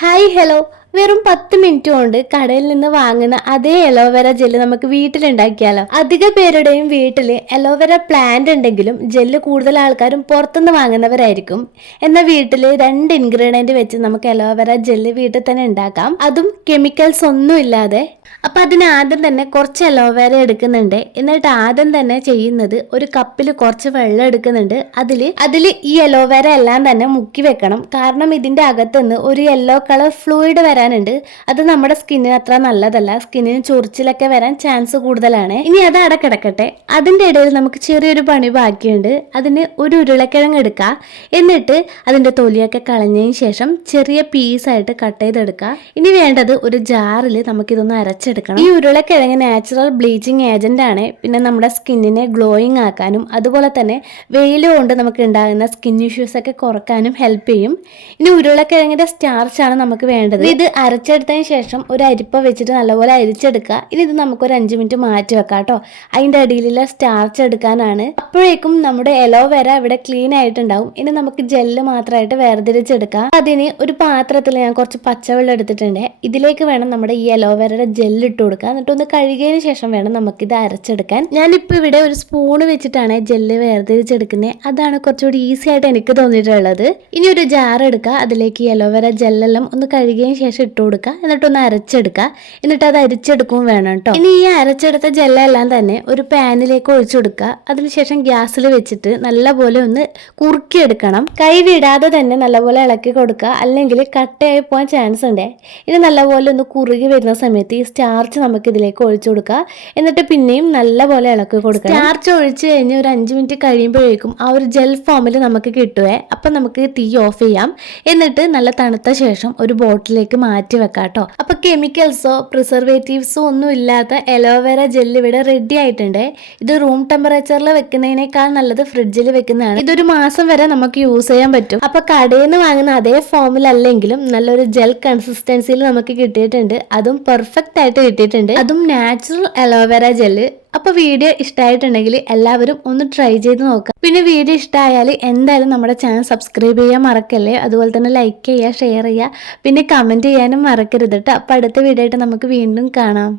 Hi hello. വെറും പത്ത് minute കൊണ്ട് കടയിൽ നിന്ന് വാങ്ങുന്ന അതേ അലോവേര ജെല്ല് നമുക്ക് വീട്ടിലുണ്ടാക്കിയാലോ. അധിക പേരുടെയും വീട്ടിൽ അലോവേര പ്ലാന്റ് ഉണ്ടെങ്കിലും ജെല്ല് കൂടുതൽ ആൾക്കാരും പുറത്തുനിന്ന് വാങ്ങുന്നവരായിരിക്കും. എന്നാൽ വീട്ടിൽ രണ്ട് ഇൻഗ്രീഡിയന്റ് വെച്ച് നമുക്ക് അലോവേര ജെല്ല് വീട്ടിൽ തന്നെ ഉണ്ടാക്കാം. അതും കെമിക്കൽസ് ഒന്നും ഇല്ലാതെ. അപ്പം അതിന് ആദ്യം തന്നെ കുറച്ച് അലോവേര എടുക്കുന്നുണ്ട്. എന്നിട്ട് ആദ്യം തന്നെ ചെയ്യുന്നത് ഒരു കപ്പിൽ കുറച്ച് വെള്ളം എടുക്കുന്നുണ്ട്. അതിൽ അതിൽ ഈ അലോവേര എല്ലാം തന്നെ മുക്കി വെക്കണം. കാരണം ഇതിന്റെ അകത്തുനിന്ന് ഒരു യെല്ലോ കളർ ഫ്ലൂയിഡ് വരാനുണ്ട്. അത് നമ്മുടെ സ്കിന്നിന് അത്ര നല്ലതല്ല. സ്കിന്നിന് ചൊറിച്ചിലൊക്കെ വരാൻ ചാൻസ് കൂടുതലാണ്. ഇനി അത് അട കിടക്കട്ടെ. അതിന്റെ ഇടയിൽ നമുക്ക് ചെറിയൊരു പണി ബാക്കിയുണ്ട്. അതിന് ഒരു ഉരുളക്കിഴങ്ങ് എടുക്കുക എന്നിട്ട് അതിന്റെ തൊലിയൊക്കെ കളഞ്ഞതിന് ശേഷം ചെറിയ പീസായിട്ട് കട്ട് ചെയ്തെടുക്കുക ഇനി വേണ്ടത് ഒരു ജാറിൽ നമുക്കിതൊന്ന് അരച്ചെടുക്കണം. ഈ ഉരുളക്കിഴങ്ങ് നാച്ചുറൽ ബ്ലീച്ചിങ് ഏജന്റ് ആണ്. പിന്നെ നമ്മുടെ സ്കിന്നിനെ ഗ്ലോയിങ് ആക്കാനും അതുപോലെ തന്നെ വെയിൽ കൊണ്ട് നമുക്ക് ഉണ്ടാകുന്ന സ്കിൻ ഇഷ്യൂസ് ഒക്കെ കുറക്കാനും ഹെൽപ്പ് ചെയ്യും. ഇനി ഉരുളക്കിഴങ്ങിന്റെ സ്റ്റാർച്ചാണ് നമുക്ക് വേണ്ടത്. ഇത് അരച്ചെടുത്തതിന് ശേഷം ഒരു അരിപ്പ വെച്ചിട്ട് നല്ലപോലെ അരിച്ചെടുക്കുക. ഇനി ഇത് നമുക്ക് ഒരു അഞ്ച് മിനിറ്റ് മാറ്റി വെക്കാം കേട്ടോ. അതിന്റെ അടിയിലുള്ള സ്റ്റാർച്ച് എടുക്കാനാണ്. അപ്പോഴേക്കും നമ്മുടെ എലോവേര ഇവിടെ ക്ലീൻ ആയിട്ടുണ്ടാവും. ഇനി നമുക്ക് ജെല്ല് മാത്രമായിട്ട് വേർതിരിച്ചെടുക്കാം. അതിന് ഒരു പാത്രത്തിൽ ഞാൻ കുറച്ച് പച്ചവെള്ളം എടുത്തിട്ടുണ്ട്. ഇതിലേക്ക് വേണം നമ്മുടെ ഈ അലോവേരയുടെ ജെല്ല് ഇട്ട് കൊടുക്കുക എന്നിട്ട് ഒന്ന് കഴുകിയതിന് ശേഷം വേണം നമുക്കിത് അരച്ചെടുക്കാൻ. ഞാനിപ്പോൾ ഇവിടെ ഒരു സ്പൂണ് വെച്ചിട്ടാണ് ജെല്ല് വേർതിരിച്ചെടുക്കുന്നത്. അതാണ് കുറച്ചുകൂടി ഈസി ആയിട്ട് എനിക്ക് തോന്നിയിട്ടുള്ളത്. ഇനി ഒരു ജാർ എടുക്കുക അതിലേക്ക് ഈ അലോവേര ജെല്ലെല്ലാം ഒന്ന് കഴുകിയതിന് ശേഷം ഇട്ട് കൊടുക്കുക. എന്നിട്ടൊന്ന് അരച്ചെടുക്കുക. എന്നിട്ട് അത് അരിച്ചെടുക്കുകയും വേണം കേട്ടോ ഇനി ഈ അരച്ചെടുത്ത ജെല്ലെല്ലാം തന്നെ ഒരു പാനിലേക്ക് ഒഴിച്ചു കൊടുക്കുക. അതിനുശേഷം ഗ്യാസിൽ വെച്ചിട്ട് നല്ലപോലെ ഒന്ന് കുറുക്കിയെടുക്കണം. കൈ വിടാതെ തന്നെ നല്ലപോലെ ഇളക്കി കൊടുക്കുക. അല്ലെങ്കിൽ കട്ടയായി പോകാൻ ചാൻസ് ഉണ്ട്. ഇനി നല്ലപോലെ ഒന്ന് കുറുകി വരുന്ന സമയത്ത് ഈ സ്റ്റാർച്ച് നമുക്ക് ഇതിലേക്ക് ഒഴിച്ചു കൊടുക്കുക. എന്നിട്ട് പിന്നെയും നല്ലപോലെ ഇളക്കി കൊടുക്കുക സ്റ്റാർച്ച് ഒഴിച്ച് കഴിഞ്ഞ് ഒരു അഞ്ച് മിനിറ്റ് കഴിയുമ്പോഴേക്കും ആ ഒരു ജെൽ ഫോമിൽ നമുക്ക് കിട്ടുവേ. അപ്പം നമുക്ക് തീ ഓഫ് ചെയ്യാം. എന്നിട്ട് നല്ല തണുത്ത ശേഷം ഒരു ബോട്ടിലേക്ക് മാറ്റി വെക്കാം കേട്ടോ അപ്പൊ കെമിക്കൽസോ പ്രിസർവേറ്റീവ്സോ ഒന്നും ഇല്ലാത്ത എലോവേര ജെല്ല് ഇവിടെ റെഡി ആയിട്ടുണ്ട്. ഇത് റൂം ടെമ്പറേച്ചറിൽ വെക്കുന്നതിനേക്കാൾ നല്ലത് ഫ്രിഡ്ജിൽ വെക്കുന്നതാണ്. ഇതൊരു മാസം വരെ നമുക്ക് യൂസ് ചെയ്യാൻ പറ്റും. അപ്പൊ കടയിൽ നിന്ന് വാങ്ങുന്ന അതേ ഫോമിലല്ലെങ്കിലും നല്ലൊരു ജെൽ കൺസിസ്റ്റൻസിയിൽ നമുക്ക് കിട്ടിയിട്ടുണ്ട്. അതും പെർഫെക്റ്റ് ആയിട്ട് കിട്ടിയിട്ടുണ്ട്. അതും നാച്ചുറൽ അലോവേര ജെല്ല് അപ്പോൾ വീഡിയോ ഇഷ്ടമായിട്ടുണ്ടെങ്കിൽ എല്ലാവരും ഒന്ന് ട്രൈ ചെയ്ത് നോക്കുക. പിന്നെ വീഡിയോ ഇഷ്ടമായാൽ എന്തായാലും നമ്മുടെ ചാനൽ സബ്സ്ക്രൈബ് ചെയ്യാൻ മറക്കല്ലേ? അതുപോലെ തന്നെ ലൈക്ക് ചെയ്യുക ഷെയർ ചെയ്യുക. പിന്നെ കമന്റ് ചെയ്യാനും മറക്കരുത് കേട്ടോ. അപ്പോൾ അടുത്ത വീഡിയോ ആയിട്ട് നമുക്ക് വീണ്ടും കാണാം.